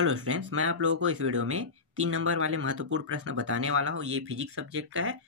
Hello friends, मैं आप लोगों को इस वीडियो में 3 नंबर वाले महत्वपूर्ण प्रश्न बताने वाला हूँ। ये फिजिक्स सब्जेक्ट का है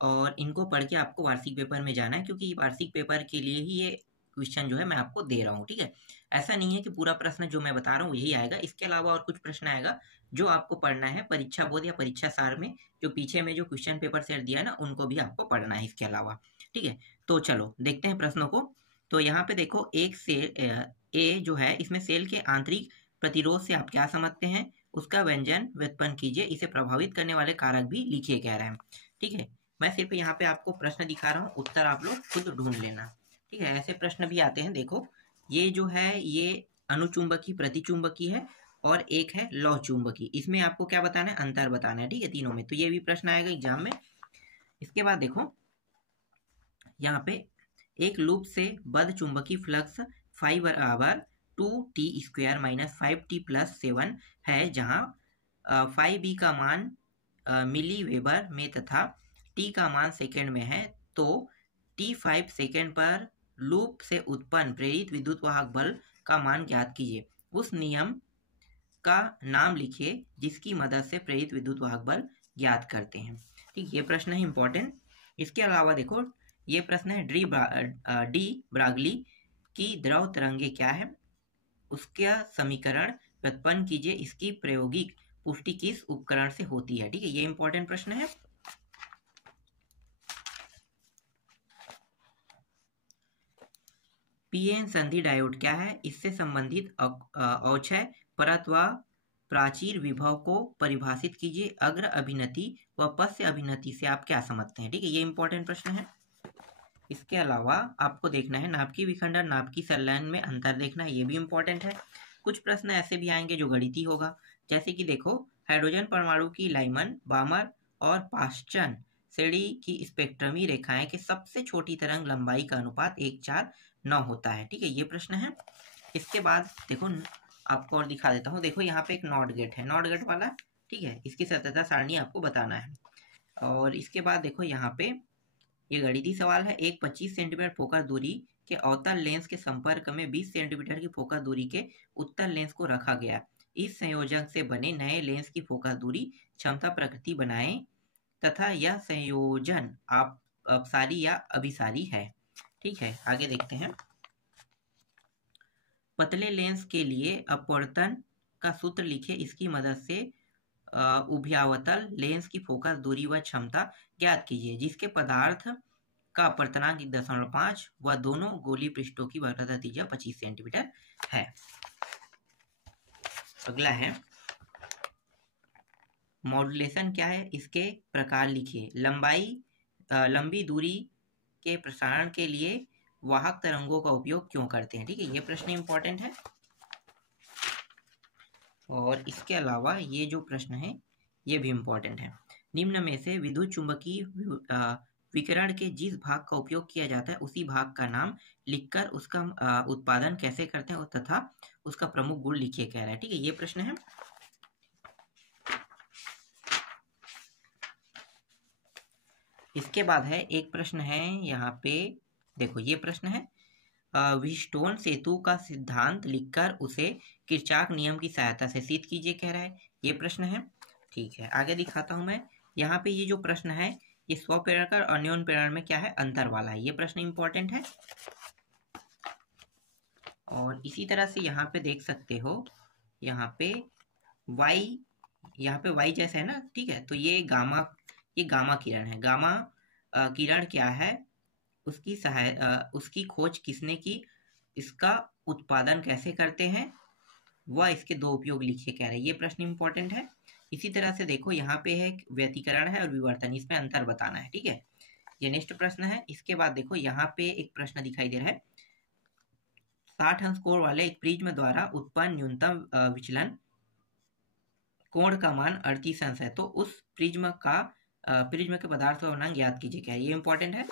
और इनको पढ़ के आपको वार्षिक पेपर में जाना है, क्योंकि वार्षिक पेपर के लिए ही ये क्वेश्चन जो है मैं आपको दे रहा हूँ। ठीक है, ऐसा नहीं है कि पूरा प्रश्न जो मैं बता रहा हूँ यही आएगा। इसके अलावा और कुछ प्रश्न आएगा जो आपको पढ़ना है परीक्षा बोध या परीक्षा सार में। जो पीछे में जो क्वेश्चन पेपर सेट दिया है ना, उनको भी आपको पढ़ना है इसके अलावा। ठीक है, तो चलो देखते हैं प्रश्नों को। तो यहाँ पे देखो, एक सेल ए जो है, इसमें सेल के आंतरिक प्रतिरोध से आप क्या समझते हैं, उसका व्यंजन व्युत्पन्न कीजिए। इसे प्रभावित करने वाले कारक भी लिखिए कह रहे हैं। ठीक है, मैं सिर्फ यहाँ पे आपको प्रश्न दिखा रहा हूँ, उत्तर आप लोग खुद ढूंढ लेना। ठीक है, ऐसे प्रश्न भी आते हैं। देखो, ये जो है ये अनुचुंबकी प्रतिचुंबकी है और एक है लौह चुंबकी। इसमें आपको क्या बताना है, अंतर बताना है। ठीक है, तीनों में। तो ये भी प्रश्न आएगा एग्जाम में। इसके बाद देखो, यहाँ पे एक लूप से बद्ध चुंबकीय फ्लक्स फाई बराबर 2t² - 5t+7 है, जहां फाई बी का मान मिली वेबर में तथा टी का मान सेकेंड में है। तो t5 सेकेंड पर लूप से उत्पन्न प्रेरित विद्युत वाहक बल का मान ज्ञात कीजिए। उस नियम का नाम लिखिए जिसकी मदद से प्रेरित विद्युत वाहक बल ज्ञात करते हैं। ठीक, ये प्रश्न है इंपॉर्टेंट। इसके अलावा देखो, ये प्रश्न है डी ब्रागली की द्रव तरंगे क्या है, उसका समीकरण व्युत्पन्न कीजिए। इसकी प्रायोगिक पुष्टि किस उपकरण से होती है। ठीक है, ये इंपॉर्टेंट प्रश्न है। पीएन संधि डायोड क्या है, इससे संबंधित अवक्षय परत व प्राचीर विभव को परिभाषित कीजिए। अग्र अभिनति व पश्च अभिनति से आप क्या समझते हैं। ठीक है, ये इंपॉर्टेंट प्रश्न है। इसके अलावा आपको देखना है नाभिकीय विखंडन नाभिकीय संलयन में अंतर देखना है, ये भी इंपॉर्टेंट है। कुछ प्रश्न ऐसे भी आएंगे जो गणितीय होगा, जैसे कि देखो, हाइड्रोजन परमाणु की लाइमन, बामर और पाश्चन श्रेणी की स्पेक्ट्रमी रेखाएं के सबसे छोटी तरंग लंबाई का अनुपात 1:4:9 होता है। ठीक है, ये प्रश्न है। इसके बाद देखो, आपको और दिखा देता हूँ। देखो, यहाँ पे एक नॉट गेट है, नॉट गेट वाला। ठीक है, इसकी सततता सारणी आपको बताना है। और इसके बाद देखो, यहाँ पे ये गणितीय सवाल है। एक 25 सेंटीमीटर फोकस दूरी के अवतल लेंस के संपर्क में 20 सेंटीमीटर की फोकस दूरी के उत्तल लेंस को रखा गया। इस संयोजन से बने नए लेंस की फोकस दूरी क्षमता प्रकृति बनाएं तथा यह संयोजन अपसारी या अभिसारी है। ठीक है, आगे देखते हैं। पतले लेंस के लिए अपवर्तन का सूत्र लिखे, इसकी मदद से उभयावतल लेंस की फोकस दूरी व क्षमता ज्ञात कीजिए, जिसके पदार्थ का अपवर्तनांक 1.5 व दोनों गोलीय पृष्ठों की वक्रता त्रिज्या 25 सेंटीमीटर है। अगला है मॉड्यूलेशन क्या है, इसके प्रकार लिखिए। लंबी दूरी के प्रसारण के लिए वाहक तरंगों का उपयोग क्यों करते हैं। ठीक है, ये प्रश्न इंपॉर्टेंट है। और इसके अलावा ये जो प्रश्न है ये भी इंपॉर्टेंट है। निम्न में से विद्युत चुंबकीय विकिरण के जिस भाग का उपयोग किया जाता है उसी भाग का नाम लिखकर उसका उत्पादन कैसे करते हैं तथा उसका प्रमुख गुण लिखिए कह रहा है। ठीक है, ये प्रश्न है। इसके बाद है एक प्रश्न है यहाँ पे, देखो ये प्रश्न है, व्हीटस्टोन सेतु का सिद्धांत लिखकर उसे किरचॉफ नियम की सहायता से सिद्ध कीजिए कह रहा है। ये प्रश्न है। ठीक है, आगे दिखाता हूं मैं। यहाँ पे ये जो प्रश्न है ये स्वप्रेरण और अन्योन्य प्रेरण में क्या है, अंतर वाला है। ये प्रश्न इंपॉर्टेंट है। और इसी तरह से यहाँ पे देख सकते हो, यहाँ पे वाई जैसा है ना। ठीक है, तो ये गामा किरण है। गामा किरण क्या है, उसकी खोज किसने की, इसका उत्पादन कैसे करते हैं, वह इसके दो उपयोग लिखिए कह रहे हैं। ये प्रश्न इंपॉर्टेंट है। इसी तरह से देखो, यहाँ पे है व्यतिकरण है और विवर्तन, इसमें अंतर बताना है। ठीक है, ये नेक्स्ट प्रश्न है। इसके बाद देखो, यहाँ पे एक प्रश्न दिखाई दे रहा है। 60 अंश कोण वाले एक प्रिज्म द्वारा उत्पन्न न्यूनतम विचलन कोण का मान 38 अंश है, तो उस प्रिज्म के पदार्थ का वर्णन ज्ञात कीजिए क्या है। ये इंपॉर्टेंट है।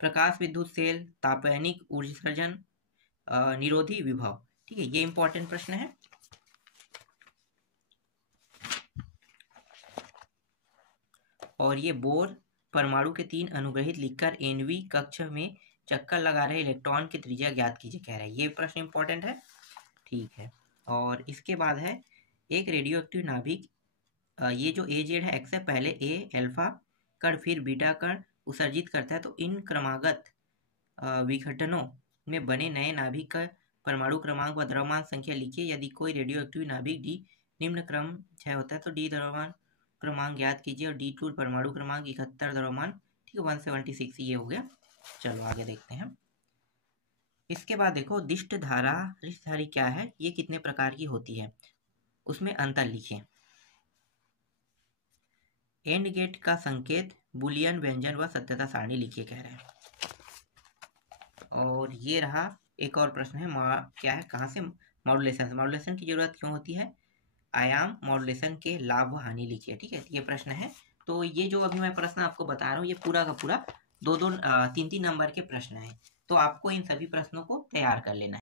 प्रकाश विद्युत सेल, तापयनिक ऊर्जसर्जन, निरोधी विभव। ठीक है, ये इंपॉर्टेंट प्रश्न है। और ये बोर परमाणु के 3 अनुग्रहित लिखकर एनवी कक्ष में चक्कर लगा रहे इलेक्ट्रॉन की त्रिज्या ज्ञात कीजिए कह रहा है। ये प्रश्न इंपॉर्टेंट है। ठीक है, और इसके बाद है एक रेडियो एक्टिव नाभिक, ये जो AZ है एक्स है, पहले ए अल्फा कण फिर बीटा कण उत्सर्जित करता है, तो इन क्रमागत विघटनों में बने नए नाभिक का परमाणु क्रमांक व द्रव्यमान संख्या लिखिए। यदि कोई रेडियो एक्टिव नाभिक डी निम्न क्रम 6 होता है तो डी द्रव्यमान क्रमांक ज्ञात कीजिए और D2 परमाणु क्रमांक 71 द्रव्यमान, ठीक है, 176 ये हो गया। चलो आगे देखते हैं। इसके बाद देखो दिष्ट धारा, दिष्ट धारी क्या है, ये कितने प्रकार की होती है, उसमें अंतर लिखिए। एंड गेट का संकेत, बुलियन व्यंजन व सत्यता सारणी लिखिए कह रहे हैं। और ये रहा एक और प्रश्न है, क्या है, कहाँ से, मॉड्यूलेशन। मॉड्यूलेशन की जरूरत क्यों होती है, आयाम मॉड्यूलेशन के लाभ व हानि लिखिए, ठीक है, ये प्रश्न है। तो ये जो अभी मैं प्रश्न आपको बता रहा हूँ ये पूरा का पूरा 2-2 3-3 नंबर के प्रश्न हैं, तो आपको इन सभी प्रश्नों को तैयार कर लेना है।